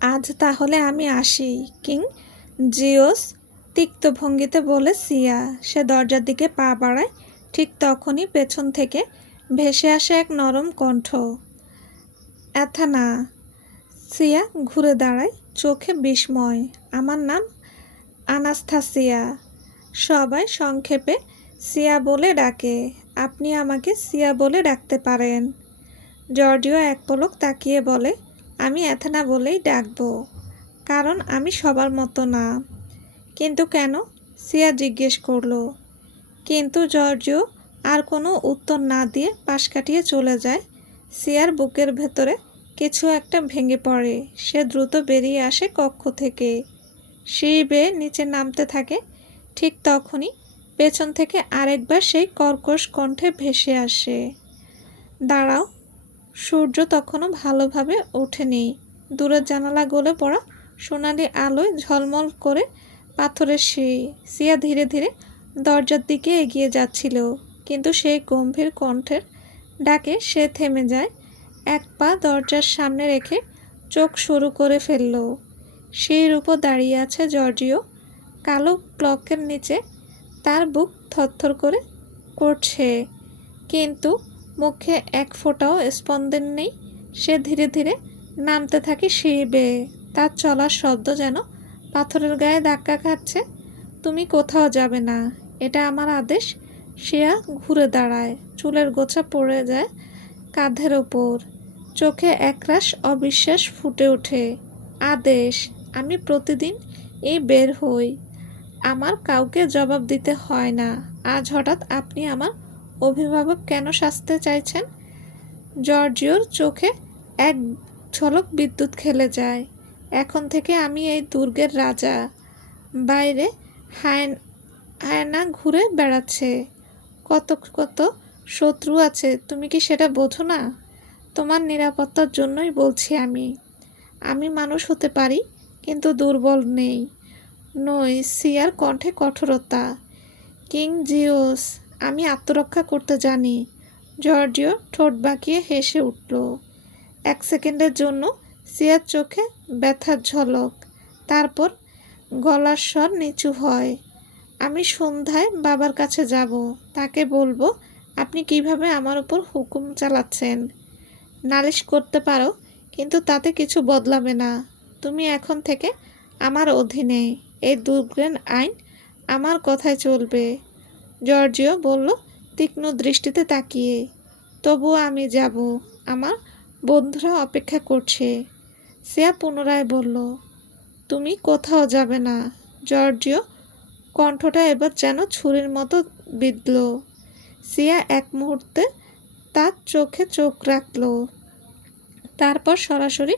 আজ তাহলে আমি আসি, কিং জিওস তিক্ত ভঙ্গিতে বলে সিয়া। সে দরজার দিকে পা বাড়ায়। ঠিক তখনই পেছন থেকে ভেসে আসে এক নরম কণ্ঠ। অ্যাথানা। সিয়া ঘুরে দাঁড়ায়, চোখে বিস্ময়। আমার নাম আনাস্থাসিয়া। সবাই সংক্ষেপে সিয়া বলে ডাকে। আপনি আমাকে সিয়া বলে ডাকতে পারেন। জর্জিও এক পলক তাকিয়ে বলে, আমি অ্যাথেনা বলেই ডাকবো, কারণ আমি সবার মতো না। কিন্তু কেন? সিয়া জিজ্ঞেস করলো। কিন্তু জর্জিও আর কোনো উত্তর না দিয়ে পাশ কাটিয়ে চলে যায়। সিয়ার বুকের ভেতরে কিছু একটা ভেঙে পড়ে। সে দ্রুত বেরিয়ে আসে কক্ষ থেকে। সিঁড়ি বেয়ে নিচে নামতে থাকে। ঠিক তখনই পেছন থেকে আরেকবার সেই কর্কশ কণ্ঠে ভেসে আসে, দাঁড়াও। সূর্য তখনও ভালোভাবে ওঠেনি। দূরের জানালা গলে পড়া সোনালি আলোয় ঝলমল করে পাথরের সিঁড়ি। সিয়া ধীরে ধীরে দরজার দিকে এগিয়ে যাচ্ছিল, কিন্তু সেই গম্ভীর কণ্ঠের ডাকে সে থেমে যায়। এক পা দরজার সামনে রেখে চোখ শুরু করে ফেলল। সিঁড়ির উপর দাঁড়িয়ে আছে জর্জিও। কালো ক্লকের নিচে তার বুক থরথর করে করছে, কিন্তু মুখে এক ফোঁটাও স্পন্দন নেই। সে ধীরে ধীরে নামতে থাকে সিঁড়ি বেয়ে। তার চলার শব্দ যেন পাথরের গায়ে ধাক্কা খাচ্ছে। তুমি কোথাও যাবে না, এটা আমার আদেশ। সিয়া ঘুরে দাঁড়ায়, চুলের গোছা পড়ে যায় কাঁধের ওপর। চোখে একরাশ অবিশ্বাস ফুটে ওঠে। আদেশ? আমি প্রতিদিন এই বের হই, আমার কাউকে জবাব দিতে হয় না। আজ হঠাৎ আপনি আমার অভিভাবক কেন সাজতে চাইছেন? জর্জিওর চোখে এক ঝলক বিদ্যুৎ খেলে যায়। এখন থেকে আমি এই দুর্গের রাজা। বাইরে হায়না ঘুরে বেড়াচ্ছে, কত কত শত্রু আছে, তুমি কি সেটা বোঝো না? তোমার নিরাপত্তার জন্যই বলছি আমি। আমি মানুষ হতে পারি, কিন্তু দুর্বল নই। সিয়ার কণ্ঠে কঠোরতা। কিং জিওস, আমি আত্মরক্ষা করতে জানি। জর্জিও ঠোঁট বাঁকিয়ে হেসে উঠল। এক সেকেন্ডের জন্য সিয়ার চোখে ব্যথার ঝলক, তারপর গলার স্বর নিচু হয়। আমি সন্ধ্যায় বাবার কাছে যাব, তাকে বলবো আপনি কিভাবে আমার উপর হুকুম চালাচ্ছেন। নালিশ করতে পারো, কিন্তু তাতে কিছু বদলাবে না। তুমি এখন থেকে আমার অধীনে। এই দুর্গের আইন আমার কথায় চলবে। জর্জিও বলল, তীক্ষ্ণ দৃষ্টিতে তাকিয়ে। তবুও আমি যাব, আমার বন্ধুরা অপেক্ষা করছে। সিয়া পুনরায় বলল, তুমি কোথাও যাবে না। জর্জিও কণ্ঠটা এবার যেন ছুরির মতো বিঁধল। সিয়া এক মুহূর্তে তার চোখে চোখ রাখল, তারপর সরাসরি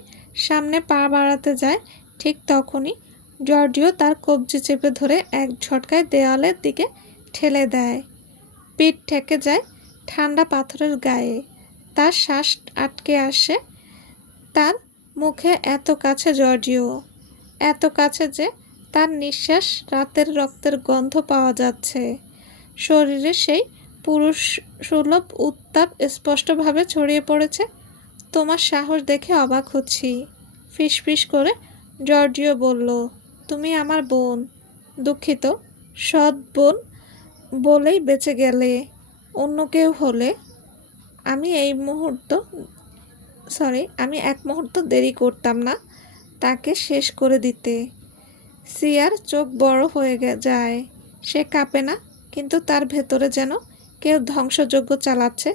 সামনে পা বাড়াতে যায়। ঠিক তখনই জর্জিও তার কবজি চেপে ধরে এক ঝটকায় দেওয়ালের দিকে ঠেলে দেয়। পিঠ ঠেকে যায় ঠান্ডা পাথরের গায়ে। তার শ্বাস আটকে আসে। তার মুখে এত কাছে জর্জিও, এত কাছে যে তার নিঃশ্বাস রাতের রক্তের গন্ধ পাওয়া যাচ্ছে। শরীরে সেই পুরুষ সুলভ উত্তাপ স্পষ্টভাবে ছড়িয়ে পড়েছে। তোমার সাহস দেখে অবাক হচ্ছি, ফিসফিস করে জর্জিও বলল। তুমি আমার বোন। দুঃখিত, সৎ বোন বলেই বেঁচে গেলে। অন্য কেউ হলে আমি এক মুহূর্ত দেরি করতাম না তাকে শেষ করে দিতে। সিয়ার চোখ বড় হয়ে যায়। সে কাঁপে না, কিন্তু তার ভেতরে যেন কেউ ধ্বংসযজ্ঞ চালাচ্ছে।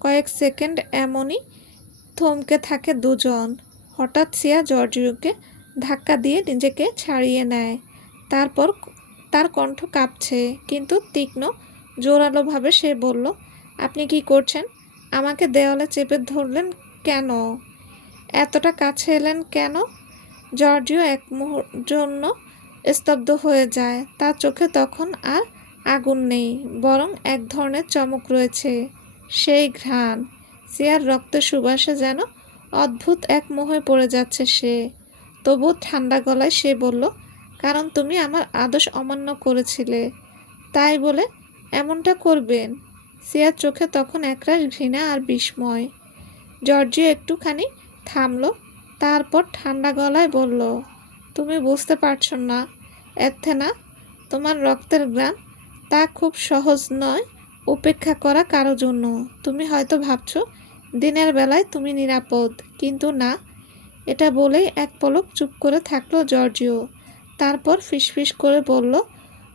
কয়েক সেকেন্ড এমনই থমকে থাকে দুজন। হঠাৎ সিয়া জর্জিওকে ধাক্কা দিয়ে নিজেকে ছাড়িয়ে নেয়। তারপর তার কণ্ঠ কাঁপছে, কিন্তু তীক্ষ্ণ জোরালোভাবে সে বলল, আপনি কি করছেন? আমাকে দেওয়ালে চেপে ধরলেন কেন? এতটা কাছে এলেন কেন? জর্জিও এক জন্য স্তব্ধ হয়ে যায়। তার চোখে তখন আর আগুন নেই, বরং এক ধরনের চমক রয়েছে। সেই ঘ্রাণ। সিয়ার রক্তের সুবাসে যেন অদ্ভুত এক মোহে পড়ে যাচ্ছে সে। তবু ঠান্ডা গলায় সে বলল, কারণ তুমি আমার আদেশ অমান্য করেছিলে, তাই বলে এমনটা করবেন? সিয়ার চোখে তখন একরাশ ঘৃণা আর বিস্ময়। জর্জিও একটুখানি থামল, তারপর ঠান্ডা গলায় বলল, তুমি বুঝতে পারছো না এথেনা, তোমার রক্তের গ্রাম তা খুব সহজ নয় উপেক্ষা করা কারো জন্য। তুমি হয়তো ভাবছো দিনের বেলায় তুমি নিরাপদ, কিন্তু না। এটা বলেই এক পলক চুপ করে থাকলো জর্জিও। তারপর ফিসফিস করে বলল,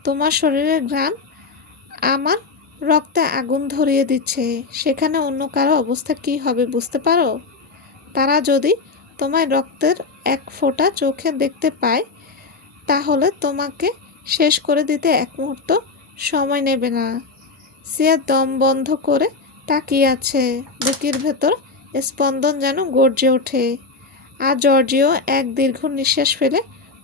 তোমার শরীরের ঘ্রাণ আমার রক্তে আগুন ধরিয়ে দিচ্ছে। সেখানে অন্য কারো অবস্থা কী হবে বুঝতে পারো? তারা যদি তোমায় রক্তের এক ফোঁটা চোখে দেখতে পায়, তাহলে তোমাকে শেষ করে দিতে এক মুহূর্ত সময় নেবে না। সিয়া দম বন্ধ করে তাকিয়ে আছে, বুকের ভেতর স্পন্দন যেন গর্জে ওঠে। আর জর্জিও এক দীর্ঘ নিঃশ্বাস ফেলে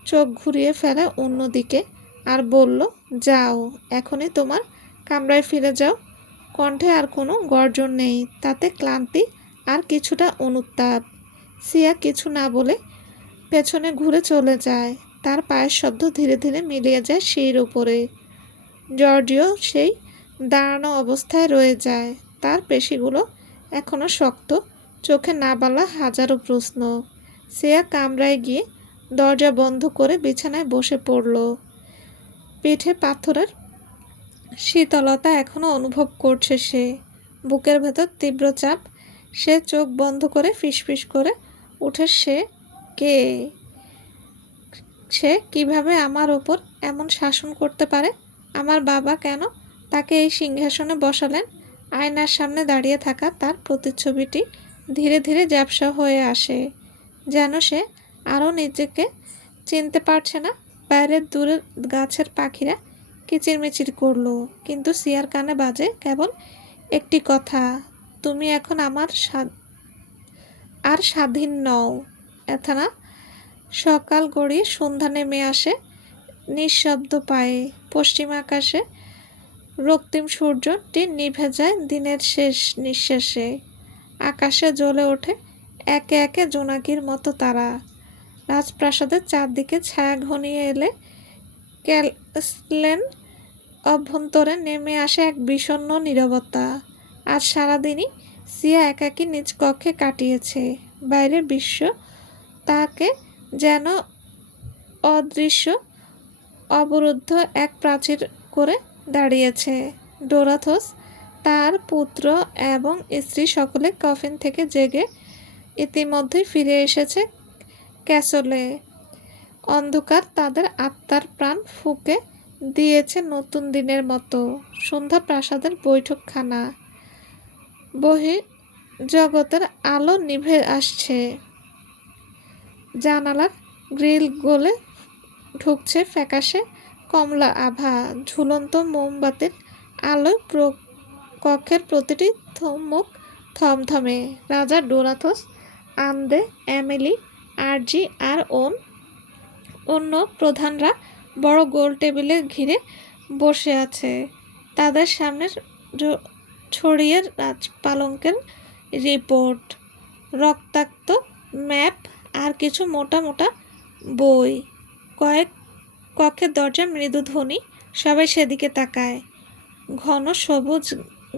চোখ ঘুরিয়ে ফেলে অন্যদিকে আর বলল, যাও, এখনই তোমার কামরায় ফিরে যাও। কণ্ঠে আর কোনো গর্জন নেই, তাতে ক্লান্তি আর কিছুটা অনুতাপ। সিয়া কিছু না বলে পেছনে ঘুরে চলে যায়। তার পায়ের শব্দ ধীরে ধীরে মিলিয়ে যায় সিঁড়ির উপরে। জর্জিও সেই দাঁড়ানো অবস্থায় রয়ে যায়, তার পেশিগুলো এখনো শক্ত, চোখে না বলা হাজারো প্রশ্ন। সিয়া কামরায় গিয়ে দরজা বন্ধ করে বিছানায় বসে পড়ল। পিঠে পাথরের শীতলতা এখনো অনুভব করছে সে, বুকের ভেতর তীব্র চাপ। সে চোখ বন্ধ করে ফিসফিস করে উঠে, কে সে কিভাবে আমার ওপর এমন শাসন করতে পারে? আমার বাবা কেন তাকে এই সিংহাসনে বসালেন? আয়নার সামনে দাঁড়িয়ে থাকা তার প্রতিচ্ছবিটি ধীরে ধীরে ঝাপসা হয়ে আসে, যেন সে আরও নিজেকে চিনতে পারছে না। বাইরের দূরের গাছের পাখিরা কিচিরমিচির করলো, কিন্তু সিয়ার কানে বাজে কেবল একটি কথা, তুমি এখন আমার আর স্বাধীন নও এথানা। সকাল গড়িয়ে সন্ধ্যা নেমে আসে নিঃশব্দ পায়ে। পশ্চিম আকাশে রক্তিম সূর্যটি নিভে যায় দিনের শেষ নিঃশ্বাসে। আকাশে জ্বলে ওঠে একে একে জোনাকির মতো তারা। রাজপ্রাসাদের চারদিকে ছায়া ঘনিয়ে এলে ক্যাসলেন অভ্যন্তরে নেমে আসে এক বিষণ্ণ নীরবতা। আজ সারাদিনই সিয়া একাকী নিজ কক্ষে কাটিয়েছে। বাইরের বিশ্ব তাকে যেন অদৃশ্য অবরুদ্ধ এক প্রাচীর করে দাঁড়িয়েছে। ডোরাথোস, তার পুত্র এবং স্ত্রী সকলে কফিন থেকে জেগে ইতিমধ্যেই ফিরে এসেছে ক্যাসলে। অন্ধকার তাদের আত্মার প্রাণ ফুঁকে দিয়েছে নতুন দিনের মতো। সন্ধ্যা প্রাসাদের বৈঠকখানা, বহি জগতের আলো নিভে আসছে। জানালার গ্রিল গলে ঢুকছে ফ্যাকাশে কমলা আভা। ঝুলন্ত মোমবাতির আলোয় কক্ষের প্রতিটি মুখ থমথমে। রাজা ডোরাথোস, আন্দে, এমিলি, আরজি আর অন্য প্রধানরা বড় গোল টেবিলে ঘিরে বসে আছে। তাদের সামনে ছড়িয়ে রাজপালঙ্কের রিপোর্ট, রক্তাক্ত ম্যাপ আর কিছু মোটা মোটা বই। কক্ষের দরজা মৃদু ধ্বনি, সবাই সেদিকে তাকায়। ঘন সবুজ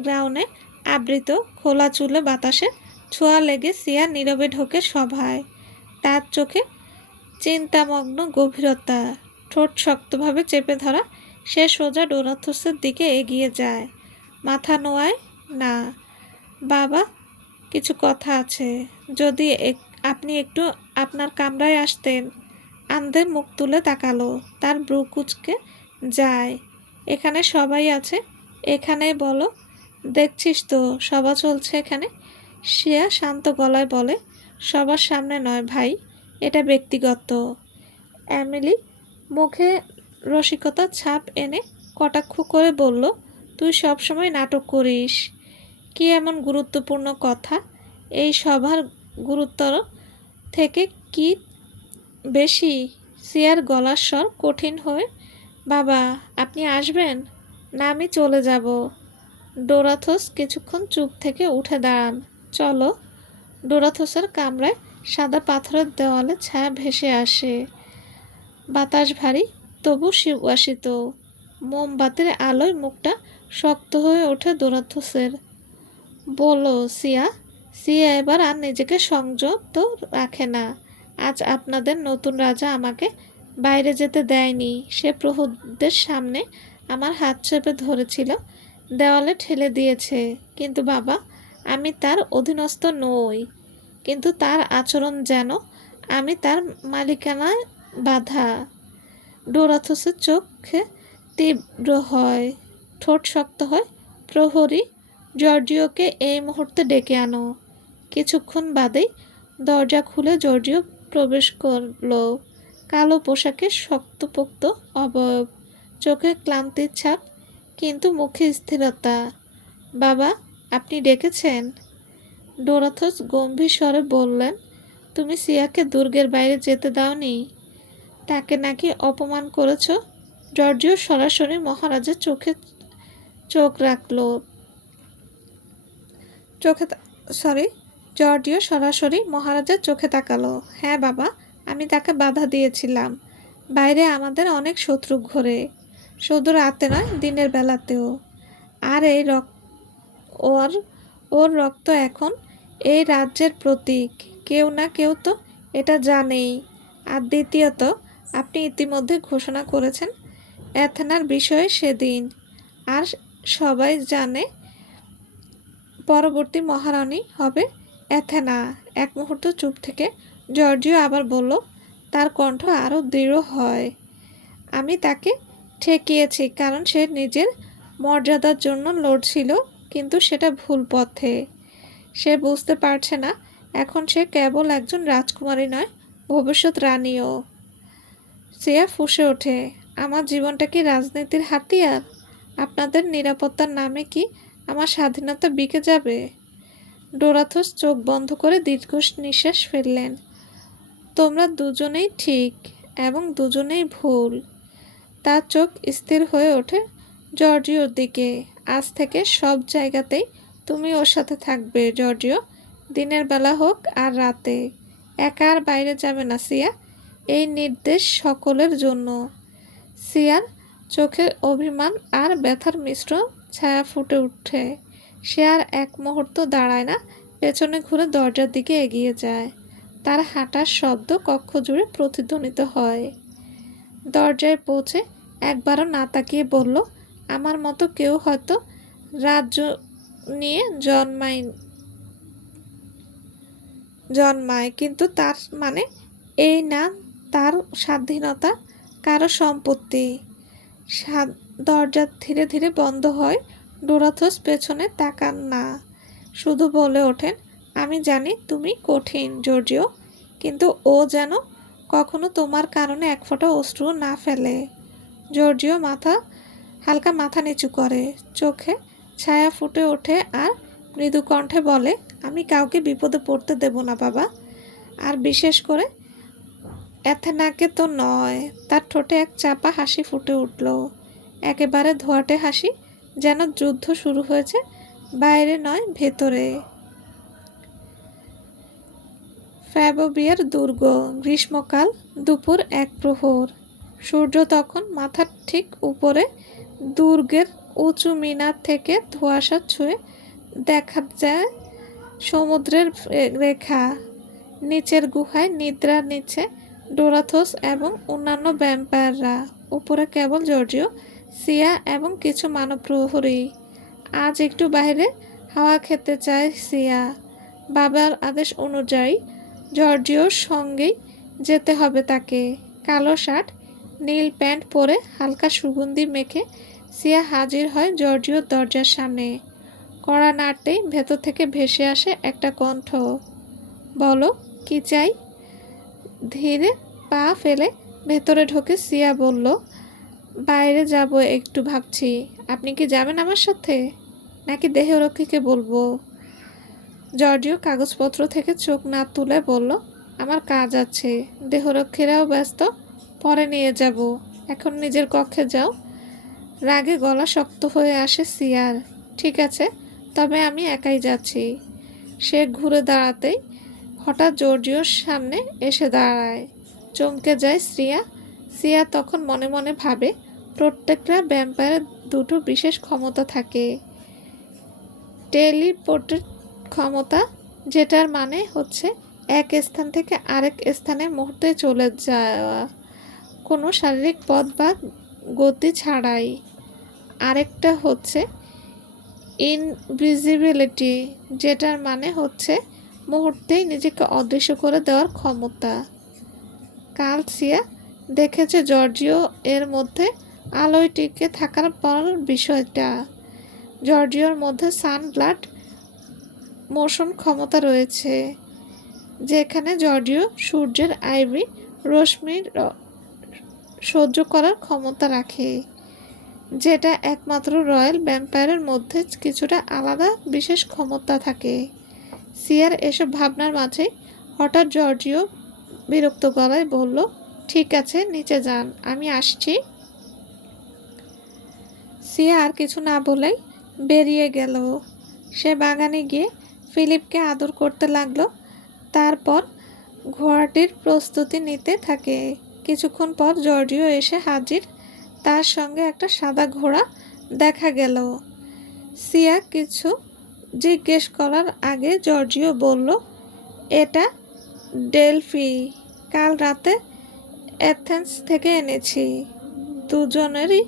গ্রাউন্ডে আবৃত খোলা চুলে বাতাসে ছোঁয়া লেগে সিয়া নীরবে ঢোকে সভায়। তার চোখে চিন্তামগ্ন গভীরতা, ঠোঁট শক্তভাবে চেপে ধরা। সে সোজা ডোরাথোসের দিকে এগিয়ে যায়, মাথা নোয়ায় না। বাবা, কিছু কথা আছে, যদি আপনি একটু আপনার কামরায় আসতেন। আন্দে মুখ তুলে তাকালো, তার ব্রু কুঁচকে যায়। এখানে সবাই আছে, এখানেই বলো। দেখছিস তো সভা চলছে এখানে। সিয়া শান্ত গলায় বলে, সবার সামনে নয় ভাই, এটা ব্যক্তিগত। এমিলি মুখে রসিকতার ছাপ এনে কটাক্ষ করে বলল, তুই সবসময় নাটক করিস। কি এমন গুরুত্বপূর্ণ কথা? এই সভার গুরুত্বর থেকে কি বেশি? সিয়ার গলার স্বর কঠিন হয়ে, বাবা, আপনি আসবেন না আমি চলে যাব। ডোরাথোস কিছুক্ষণ চুপ থেকে উঠে দাঁড়ান। চলো। ডোরাথোসের কামরায় সাদা পাথরের দেওয়ালে ছায়া ভেসে আসে। বাতাস ভারী, তবু সুবাসিত। মোমবাতির আলোয় মুখটা শক্ত হয়ে ওঠে ডোরাথোসের। বলো সিয়া। সিয়া এবার আর নিজেকে সংযত রাখে না। আজ আপনাদের নতুন রাজা আমাকে বাইরে যেতে দেয়নি। সে প্রহরীদের সামনে আমার হাত চেপে ধরেছিল, দেওয়ালে ঠেলে দিয়েছে। কিন্তু বাবা, আমি তার অধীনস্থ নই। কিন্তু তার আচরণ যেন আমি তার মালিকানায় বাধা। ডোরাথসের চোখে তীব্র হয়, ঠোঁট শক্ত হয়। প্রহরী, জর্জিওকে এই মুহূর্তে ডেকে আনো। কিছুক্ষণ বাদেই দরজা খুলে জর্জিও প্রবেশ করল। কালো পোশাকে শক্তপোক্ত অবয়ব, চোখে ক্লান্তির ছাপ, কিন্তু মুখে স্থিরতা। বাবা, আপনি ডেকেছেন? ডোরাথস গম্ভীর স্বরে বললেন, তুমি সিয়াকে দুর্গের বাইরে যেতে দাওনি? তাকে নাকি অপমান করেছ? জর্জিও সরাসরি মহারাজের চোখে চোখ রাখল। জর্জিও সরাসরি মহারাজের চোখে তাকালো। হ্যাঁ বাবা, আমি তাকে বাধা দিয়েছিলাম। বাইরে আমাদের অনেক শত্রু ঘোরে, শুধু রাতে নয়, দিনের বেলাতেও। আর ওর রক্ত এখন এই রাজ্যের প্রতীক। কেউ না কেউ তো এটা জানেই। আর দ্বিতীয়ত, আপনি ইতিমধ্যে ঘোষণা করেছেন অ্যাথেনার বিষয়ে সেদিন। আর সবাই জানে পরবর্তী মহারানী হবে অ্যাথেনা। এক মুহূর্ত চুপ থেকে জর্জিও আবার বলল, তার কণ্ঠ আরও দৃঢ় হয়। আমি তাকে ঠেকিয়েছি কারণ সে নিজের মর্যাদার জন্য লড়ছিল, কিন্তু সেটা ভুল পথে। সে বুঝতে পারছে না এখন সে কেবল একজন রাজকুমারী নয়, ভবিষ্যৎ রানীও। সিয়া ফুঁসে ওঠে, আমার জীবনটা কি রাজনীতির হাতিয়ার? আপনাদের নিরাপত্তার নামে কি আমার স্বাধীনতা বিকে যাবে? ডোরাথস চোখ বন্ধ করে দীর্ঘ নিঃশ্বাস ফেললেন। তোমরা দুজনেই ঠিক এবং দুজনেই ভুল। তার চোখ স্থির হয়ে ওঠে জর্জিওর দিকে। আজ থেকে সব জায়গাতেই তুমি ওর সাথে থাকবে জর্জিও, দিনের বেলা হোক আর রাতে। একা আর বাইরে যাবে না সিয়া। এই নির্দেশ সকলের জন্য। সিয়ার চোখে অভিমান আর ব্যথার মিশ্র ছায়া ফুটে ওঠে। সে আর এক মুহূর্ত দাঁড়ায় না, পেছনে ঘুরে দরজার দিকে এগিয়ে যায়। তার হাঁটার শব্দ কক্ষ জুড়ে প্রতিধ্বনিত হয়। দরজায় পৌঁছে একবারও না তাকিয়ে বলল, আমার মতো কেউ হয়তো রাজ্য নিয়ে জন্মায়, কিন্তু তার মানে এই না তার স্বাধীনতা কারো সম্পত্তি। দরজা ধীরে ধীরে বন্ধ হয়। ডোরাথস পেছনে তাকান না, শুধু বলে ওঠেন, আমি জানি তুমি কঠিন জর্জিও, কিন্তু ও যেন কখনো তোমার কারণে এক ফোঁটা অশ্রু না ফেলে। জর্জিও হালকা মাথা নিচু করে, চোখে ছায়া ফুটে ওঠে আর মৃদু কণ্ঠে বলে, আমি কাউকে বিপদে পড়তে দেব না বাবা, আর বিশেষ করে অ্যাথেনাকে তো নয়। তার ঠোঁটে এক চাপা হাসি ফুটে উঠল, একেবারে ধোঁয়াটে হাসি, যেন যুদ্ধ শুরু হয়েছে বাইরে নয়, ভেতরে। ফ্যাবোবিয়ার দুর্গ, গ্রীষ্মকাল, দুপুর 1 প্রহর। সূর্য তখন মাথার ঠিক উপরে। দুর্গের উঁচু মিনার থেকে ধোঁয়াশা ছুঁয়ে দেখা যায় সমুদ্রের রেখা। নিচের গুহায় নিদ্রা নিচ্ছে ডোরাথস এবং অন্যান্য ভ্যাম্পায়াররা। উপরে কেবল জর্জিও, সিয়া এবং কিছু মানব প্রহরী। আজ একটু বাইরে হাওয়া খেতে চায় সিয়া। বাবার আদেশ অনুযায়ী জর্জিওর সঙ্গেই যেতে হবে তাকে। কালো শার্ট, নীল প্যান্ট পরে হালকা সুগন্ধি মেখে সিয়া হাজির হয় জর্জিওর দরজার সামনে। কড়া নাড়তেই ভেতর থেকে ভেসে আসে একটা কণ্ঠ, বলো কি চাই? ধীরে পা ফেলে ভেতরে ঢোকে সিয়া বলল, বাইরে যাব একটু ভাবছি। আপনি কি যাবেন আমার সাথে, নাকি দেহরক্ষীকে বলবো? জর্জিও কাগজপত্র থেকে চোখ না তুলে বলল, আমার কাজ আছে, দেহরক্ষীরাও ব্যস্ত, পরে নিয়ে যাব, এখন নিজের কক্ষে যাও। রাগে গলা শক্ত হয়ে আসে সিয়ার। ঠিক আছে, তবে আমি একাই যাচ্ছি। সে ঘুরে দাঁড়াতেই হঠাৎ জর্জিওর সামনে এসে দাঁড়ায়। চমকে যায় সিয়া তখন মনে মনে ভাবে, প্রত্যেকটা ভ্যাম্পায়ারের দুটো বিশেষ ক্ষমতা থাকে। টেলিপোর্টের ক্ষমতা, যেটার মানে হচ্ছে এক স্থান থেকে আরেক স্থানে মুহূর্তে চলে যাওয়া, কোনো শারীরিক পথ বা গতি ছাড়াই। আরেকটা হচ্ছে ইনভিজিবিলিটি, যেটার মানে হচ্ছে মুহূর্তেই নিজেকে অদৃশ্য করে দেওয়ার ক্ষমতা। কাল সিয়া দেখেছে জর্জিও এর মধ্যে আলোয় টিকে থাকার পর বিষয়টা। জর্জিওর মধ্যে সান ব্লাড মোশন ক্ষমতা রয়েছে, যেখানে জর্জিও সূর্যের আইভি রশ্মির সহ্য করার ক্ষমতা রাখে, যেটা একমাত্র রয়্যাল ভ্যাম্পায়ারের মধ্যে কিছুটা আলাদা বিশেষ ক্ষমতা থাকে। সিয়ার এসব ভাবনার মাঝে হঠাৎ জর্জিও বিরক্ত গলায় বলল, ঠিক আছে, নিচে যান, আমি আসছি। সিয়া আর কিছু না বলেই বেরিয়ে গেল। সে বাগানে গিয়ে ফিলিপকে আদর করতে লাগলো। তারপর ঘোড়াটির প্রস্তুতি নিতে থাকে। কিছুক্ষণ পর জর্জিও এসে হাজির। তার সঙ্গে একটা সাদা ঘোড়া দেখা গেল। সিয়া কিছু জিজ্ঞেস করার আগে জর্জিও বলল, এটা ডেলফি, কাল রাতে অ্যাথেন্স থেকে এনেছি। দুজনেরই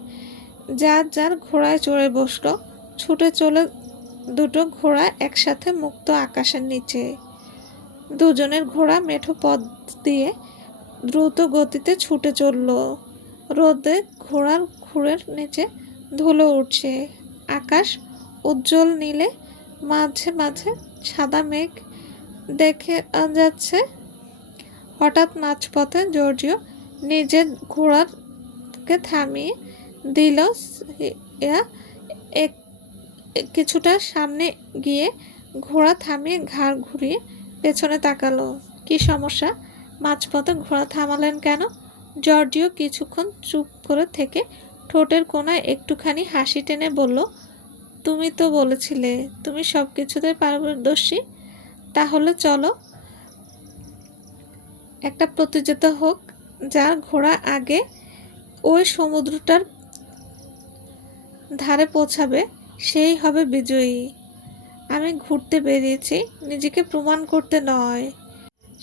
যার যার ঘোড়ায় চড়ে বসলো। ছুটে চলে দুটো ঘোড়া একসাথে মুক্ত আকাশের নিচে। দুজনের ঘোড়া মেঠো পথ দিয়ে দ্রুত গতিতে ছুটে চলল। রোদে ঘোড়ার খুরের নিচে ধুলো উঠছে। আকাশ উজ্জ্বল নীলে, মাঝে মাঝে সাদা মেঘ দেখে যাচ্ছে। হঠাৎ মাঝপথে জর্জিও নিজের ঘোড়াকে থামিয়ে দিল। কিছুটা সামনে গিয়ে ঘোড়া থামিয়ে ঘাড় ঘুরিয়ে পেছনে তাকালো। কি সমস্যা? মাঝপথে ঘোড়া থামালেন কেন? জর্জিও কিছুক্ষণ চুপ করে থেকে ঠোঁটের কোণায় একটুখানি হাসি টেনে বলল, তুমি তো বলেছিলে তুমি সব কিছুতে পারদর্শী। তাহলে চলো একটা প্রতিযোগিতা হোক, যার ঘোড়া আগে ওই সমুদ্রটার ধারে পৌঁছাবে সেই হবে বিজয়ী। আমি ঘুরতে বেরিয়েছি নিজেকে প্রমাণ করতে নয়।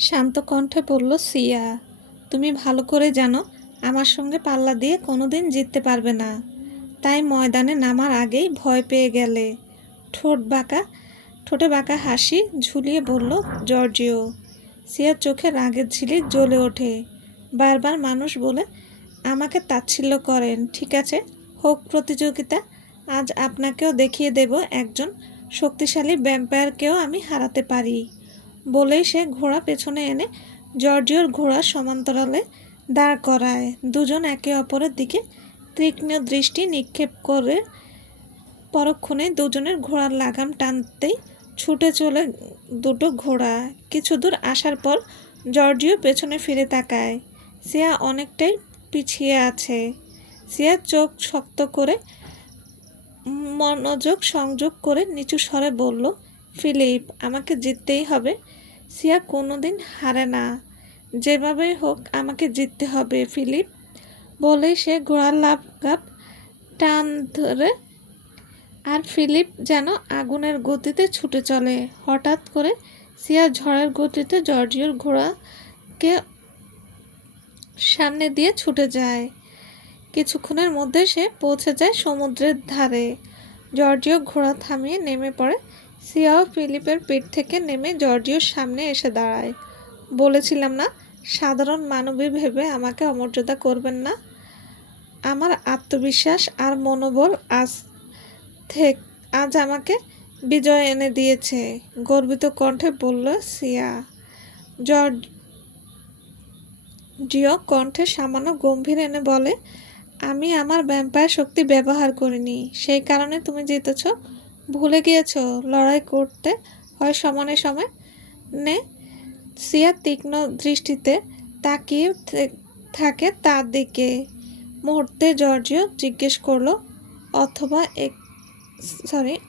শান্ত কণ্ঠে বলল সিয়া, তুমি ভালো করে জানো আমার সঙ্গে পাল্লা দিয়ে কোনোদিন জিততে পারবে না, তাই ময়দানে নামার আগেই ভয় পেয়ে গেলে। ঠোঁটে বাঁকা হাসি ঝুলিয়ে বলল জর্জিও। সিয়ার চোখে রাগের ঝিলিক জ্বলে ওঠে। বারবার মানুষ বলে আমাকে তাচ্ছিল্য করেন। ঠিক আছে, হোক প্রতিযোগিতা। আজ আপনাকেও দেখিয়ে দেব একজন শক্তিশালী ভ্যাম্পায়ারকেও আমি হারাতে পারি। বলেই সে ঘোড়া পেছনে এনে জর্জিওর ঘোড়ার সমান্তরালে দাঁড় করায়। দুজন একে অপরের দিকে তীক্ষ্ণ দৃষ্টি নিক্ষেপ করে পরক্ষণে দুজনের ঘোড়ার লাগাম টানতেই ছুটে চলে দুটো ঘোড়া। কিছু দূর আসার পর জর্জিও পেছনে ফিরে তাকায়। সিয়া অনেকটাই পিছিয়ে আছে। সিয়া চোখ শক্ত করে মনোযোগ সংযোগ করে নিচু স্বরে বলল, ফিলিপ, আমাকে জিততেই হবে। সিয়া কোনোদিন হারে না, যেভাবেই হোক আমাকে জিততে হবে ফিলিপ। বলেই সে ঘোড়ার লাগাম টান ধরে, আর ফিলিপ যেন আগুনের গতিতে ছুটে চলে। হঠাৎ করে সিয়া ঝড়ের গতিতে জর্জিওর ঘোড়াকে সামনে দিয়ে ছুটে যায়। কিছুক্ষণের মধ্যে সে পৌঁছে যায় সমুদ্রের ধারে। জর্জিও ঘোড়া থামিয়ে নেমে পড়ে। সিয়াও ফিলিপের পিঠ থেকে নেমে জর্জিওর সামনে এসে দাঁড়ায়। বলেছিলাম না, সাধারণ মানবী ভেবে আমাকে অমর্যাদা করবেন না। আমার আত্মবিশ্বাস আর মনোবল আজ আমাকে বিজয় এনে দিয়েছে, গর্বিত কণ্ঠে বলল সিয়া। জর্জিও কণ্ঠে সামান্য গম্ভীর এনে বলে, আমি আমার ভ্যাম্পায়ার শক্তি ব্যবহার করিনি, সেই কারণে তুমি জিতেছ। ভুলে গিয়েছ লড়াই করতে হয় সমানে সমানে। সিয়া তীক্ষ্ণ দৃষ্টিতে তাকিয়ে থাকে তার দিকে। মুহূর্তে জর্জিও জিজ্ঞেস করলো,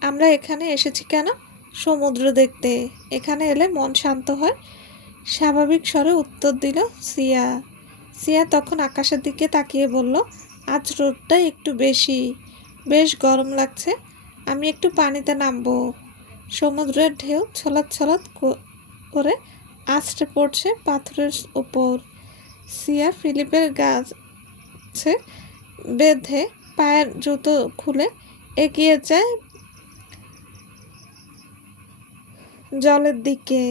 আমরা এখানে এসেছি কেন? সমুদ্র দেখতে। এখানে এলে মন শান্ত হয়, স্বাভাবিক স্বরে উত্তর দিল সিয়া। সিয়া তখন আকাশের দিকে তাকিয়ে বলল, আজ রোদটা একটু বেশ গরম লাগছে। আমি একটু পানিতে নামবো। সমুদ্রের ঢেউ ছলাৎ করে আছড়ে পড়ছে পাথরের উপর। সিয়া ফিলিপের গাছে বেঁধে পায়ের জুতো খুলে এগিয়ে যায় জলের দিকে।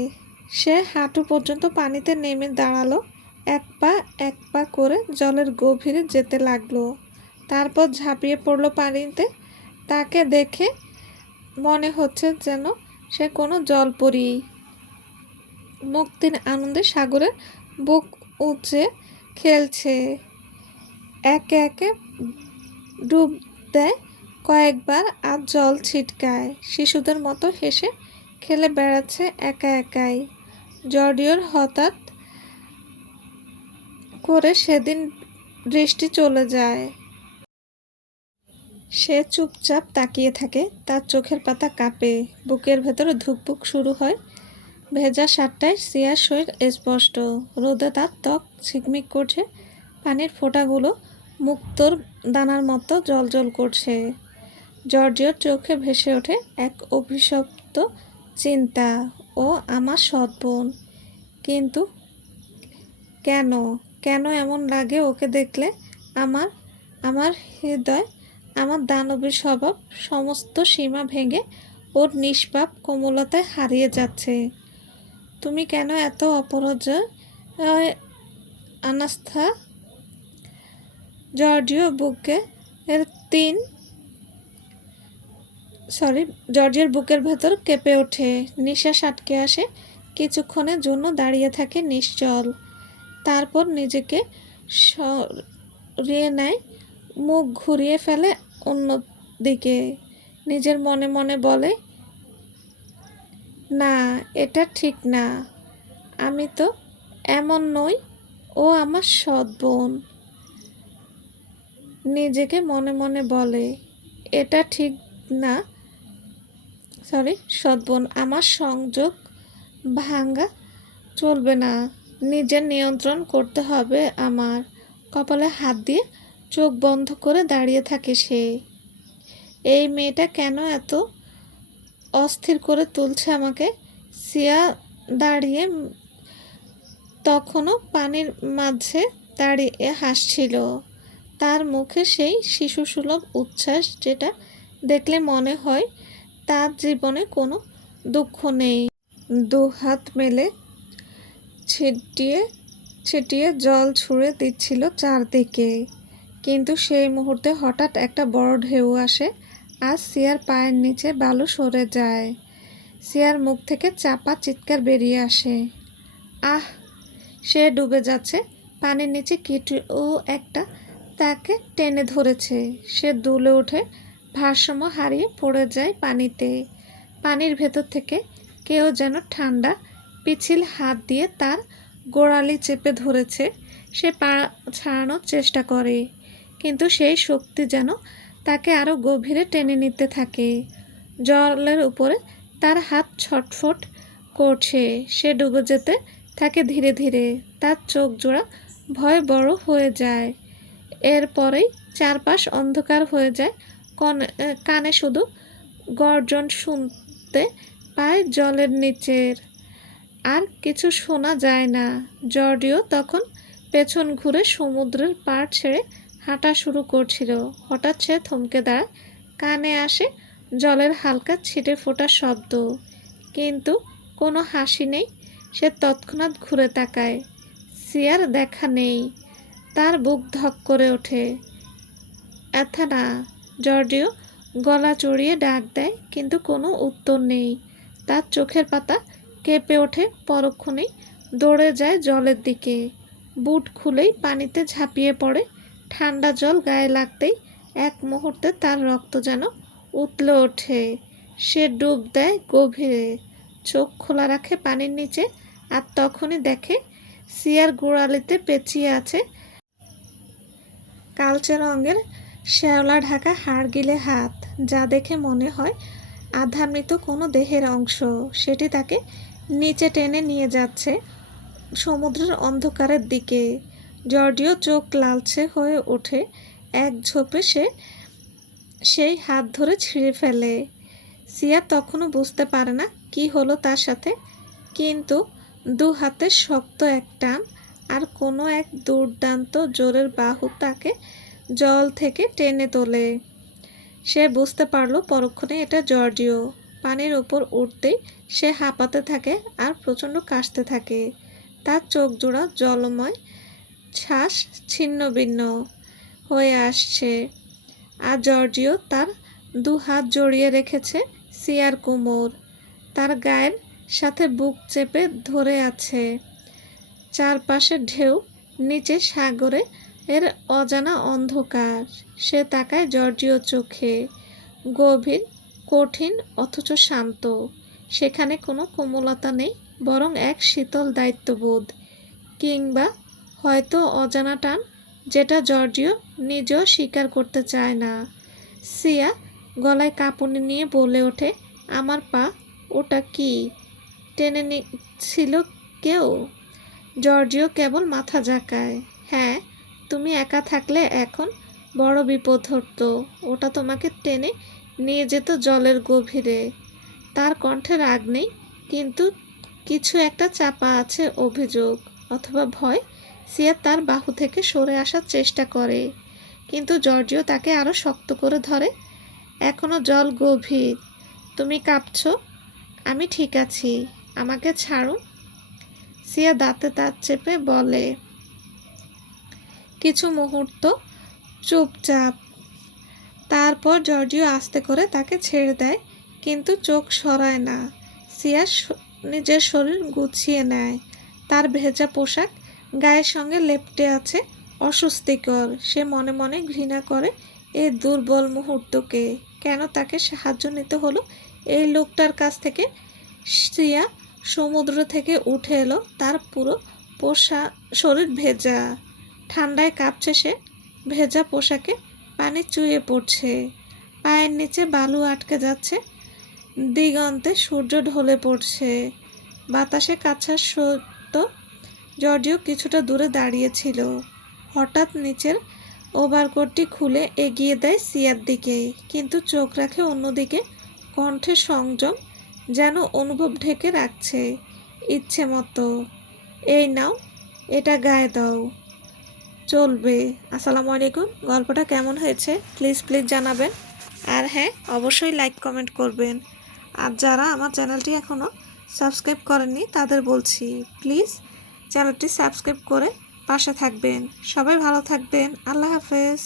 সে হাঁটু পর্যন্ত পানিতে নেমে দাঁড়ালো, এক পা করে জলের গভীরে যেতে লাগলো। তারপর ঝাঁপিয়ে পড়লো পানিতে। তাকে দেখে মনে হচ্ছে যেন সে কোনো জলপরী। মুক্তির আনন্দে সাগরের বুক উঁচে খেলছে। একে একে ডুব দেয় কয়েকবার আর জল ছিটকায়। শিশুদের মতো হেসে খেলে বেড়াচ্ছে একা একাই। জর্জিওর হঠাৎ করে সেদিন দৃষ্টি চলে যায়। সে চুপচাপ তাকিয়ে থাকে। তার চোখের পাতা কাঁপে, বুকের ভেতরে ধুকপুক শুরু হয়। ভেজা শার্টটায় সিয়ার শরীর স্পষ্ট। রোদে তার ত্বক ঝিকমিক করছে। পানির ফোঁটাগুলো মুক্তোর দানার মতো জ্বলজ্বল করছে। জর্জিওর চোখে ভেসে ওঠে এক অভিশপ্ত চিন্তা, ও আমার সৎ বোন। কিন্তু কেন কেন এমন লাগে ওকে দেখলে? আমার আমার হৃদয়, আমার দানবীর স্বভাব সমস্ত সীমা ভেঙে ওর নিষ্পাপ কোমলতায় হারিয়ে যাচ্ছে। তুমি কেন এত অপরাজয়, আনাস্থা? জর্জিও বুকে এর জর্জিওর বুকের ভেতর কেঁপে ওঠে। নিঃশ্বাস আটকে আসে। কিছুক্ষণের জন্য দাঁড়িয়ে থাকে নিশ্চল। তারপর নিজেকে সরিয়ে নেয়, মুখ ঘুরিয়ে ফেলে অন্যদিকে। নিজের মনে মনে বলে, না, এটা ঠিক না। আমি তো এমন নই। ও আমার সৎ বোন। নিজেকে মনে মনে বলে, এটা ঠিক না। সৎ বোন। আমার সংযোগ ভাঙা চলবে না। নিজের নিয়ন্ত্রণ করতে হবে আমার। কপালে হাত দিয়ে চোখ বন্ধ করে দাঁড়িয়ে থাকে সে। এই মেয়েটা কেন এত অস্থির করে তুলছে আমাকে? সিয়া দাঁড়িয়ে তখনও পানির মাঝে দাঁড়িয়ে হাসছিল। তার মুখে সেই শিশুসুলভ উচ্ছ্বাস, যেটা দেখলে মনে হয় তার জীবনে কোনো দুঃখ নেই। দুহাত মেলে ছিটিয়ে ছিটিয়ে জল ছুঁড়ে দিচ্ছিল চারদিকে। কিন্তু সেই মুহূর্তে হঠাৎ একটা বড় ঢেউ আসে আর সিয়ার পায়ের নিচে বালু সরে যায়। সিয়ার মুখ থেকে চাপা চিৎকার বেরিয়ে আসে। আহ! সে ডুবে যাচ্ছে। পানির নিচে কিছু একটা তাকে টেনে ধরেছে। সে দুলে ওঠে, ভারসাম্য হারিয়ে পড়ে যায় পানিতে। পানির ভেতর থেকে কেউ যেন ঠান্ডা পিচ্ছিল হাত দিয়ে তার গোড়ালি চেপে ধরেছে। সে পা ছাড়ানোর চেষ্টা করে, কিন্তু সেই শক্তি যেন তাকে আরও গভীরে টেনে নিতে থাকে। জলের উপরে তার হাত ছটফট করছে। সে ডুবে যেতে থাকে ধীরে ধীরে। তার চোখ জোড়া ভয়ে বড় হয়ে যায়। এরপরেই চারপাশ অন্ধকার হয়ে যায়। কানে শুধু গর্জন শুনতে পায় জলের নিচের। আর কিছু শোনা যায় না। জর্জিও তখন পেছন ঘুরে সমুদ্রের পাড় ছেড়ে হাঁটা শুরু করছিল। হঠাৎ সে থমকে দাঁড়ায়। কানে আসে জলের হালকা ছিটে ফোটা শব্দ, কিন্তু কোনো হাসি নেই। সে তৎক্ষণাৎ ঘুরে তাকায়। সিয়ার দেখা নেই। তার বুক ধক করে ওঠে। এথানা! জর্জিও গলা চড়িয়ে ডাক দেয়, কিন্তু কোনো উত্তর নেই। তার চোখের পাতা কেঁপে ওঠে। পরক্ষণেই দৌড়ে যায় জলের দিকে। বুট খুলেই পানিতে ঝাঁপিয়ে পড়ে। ঠান্ডা জল গায়ে লাগতেই এক মুহূর্তে তার রক্ত যেন উতলে ওঠে। সে ডুব দেয় গভীরে, চোখ খোলা রাখে পানির নিচে। আর তখনই দেখে সিয়ার গোড়ালিতে পেঁচিয়ে আছে কালচে রঙের শ্যাওলা ঢাকা হাড়গিলে হাত, যা দেখে মনে হয় আধামৃত কোনো দেহের অংশ। সেটি তাকে নিচে টেনে নিয়ে যাচ্ছে সমুদ্রের অন্ধকারের দিকে। জর্জিও চোখ লালচে হয়ে ওঠে। এক ঝোপে সে সেই হাত ধরে ছিঁড়ে ফেলে। সিয়া তখনও বুঝতে পারে না কি হলো তার সাথে, কিন্তু দু হাতে শক্ত এক টান আর কোনো এক দুর্দান্ত জোরের বাহু তাকে জল থেকে টেনে তোলে। সে বুঝতে পারল পরক্ষণে এটা জর্জিও। পানির ওপর উঠতেই সে হাঁপাতে থাকে আর প্রচণ্ড কাশতে থাকে। তার চোখ জোড়া জলময়, শ্বাস ছিন্ন ভিন্ন হয়ে আসছে। আর জর্জিও তার দু হাত জড়িয়ে রেখেছে সিয়ার কোমর, তার গায়ের সাথে বুক চেপে ধরে আছে। চারপাশে ঢেউ, নিচে সাগরে এর অজানা অন্ধকার। সে তাকায় জর্জিও চোখে, গভীর, কঠিন অথচ শান্ত। সেখানে কোনো কোমলতা নেই, বরং এক শীতল দায়িত্ববোধ, কিংবা হয়তো অজানা টান, যেটা জর্জিও নিজেও স্বীকার করতে চায় না। সিয়া গলায় কাঁপুনি নিয়ে বলে ওঠে, আমার পা, ওটা কি টেনে নিচ্ছিল কেউ? জর্জিও কেবল মাথা ঝাঁকায়। হ্যাঁ, তুমি একা থাকলে এখন বড় বিপদ হতো। ওটা তোমাকে টেনে নিয়ে যেত জলের গভীরে। তার কণ্ঠে রাগ নেই, কিন্তু কিছু একটা চাপা আছে, অভিযোগ অথবা ভয়। সিয়া তার বাহু থেকে সরে আসার চেষ্টা করে, কিন্তু জর্জিও তাকে আরও শক্ত করে ধরে। এখনো জল গভীর, তুমি কাঁপছো। আমি ঠিক আছি, আমাকে ছাড়ুন। সিয়া দাঁতে দাঁত চেপে বলে। কিছু মুহূর্ত চুপচাপ। তারপর জর্জিও আস্তে করে তাকে ছেড়ে দেয়, কিন্তু চোখ সরায় না। সিয়া নিজের শরীর গুছিয়ে নেয়। তার ভেজা পোশাক গায়ের সঙ্গে লেপ্টে আছে, অস্বস্তিকর। সে মনে মনে ঘৃণা করে এই দুর্বল মুহূর্তকে। কেন তাকে সাহায্য নিতে হলো এই লোকটার কাছ থেকে? সিয়া সমুদ্র থেকে উঠে এলো, তার পুরো শরীর ভেজা, ঠান্ডায় কাঁপছে সে। ভেজা পোশাকে পানি চুইয়ে পড়ছে, পায়ের নিচে বালু আটকে যাচ্ছে, দিগন্তে সূর্য ঢলে পড়ছে, বাতাসে কাছার সত্য। জর্জিও কিছুটা দূরে দাঁড়িয়েছিল। হঠাৎ নিচের ওভারকোটটি খুলে এগিয়ে দেয় সিয়ার দিকে, কিন্তু চোখ রাখে অন্যদিকে। কণ্ঠে সংযম, যেন অনুভব ঢেকে রাখছে। ইচ্ছে মতো, এই নাও, এটা গায়ে দাও, চলবে। আসসালামু আলাইকুম। গল্পটা কেমন হয়েছে প্লিজ জানাবেন। আর হ্যাঁ, অবশ্যই লাইক কমেন্ট করবেন। আর যারা আমার চ্যানেলটি এখনও সাবস্ক্রাইব করেননি তাদের বলছি, প্লিজ চ্যানেলটি সাবস্ক্রাইব করে পাশে থাকবেন। সবাই ভালো থাকবেন। আল্লাহ হাফেজ।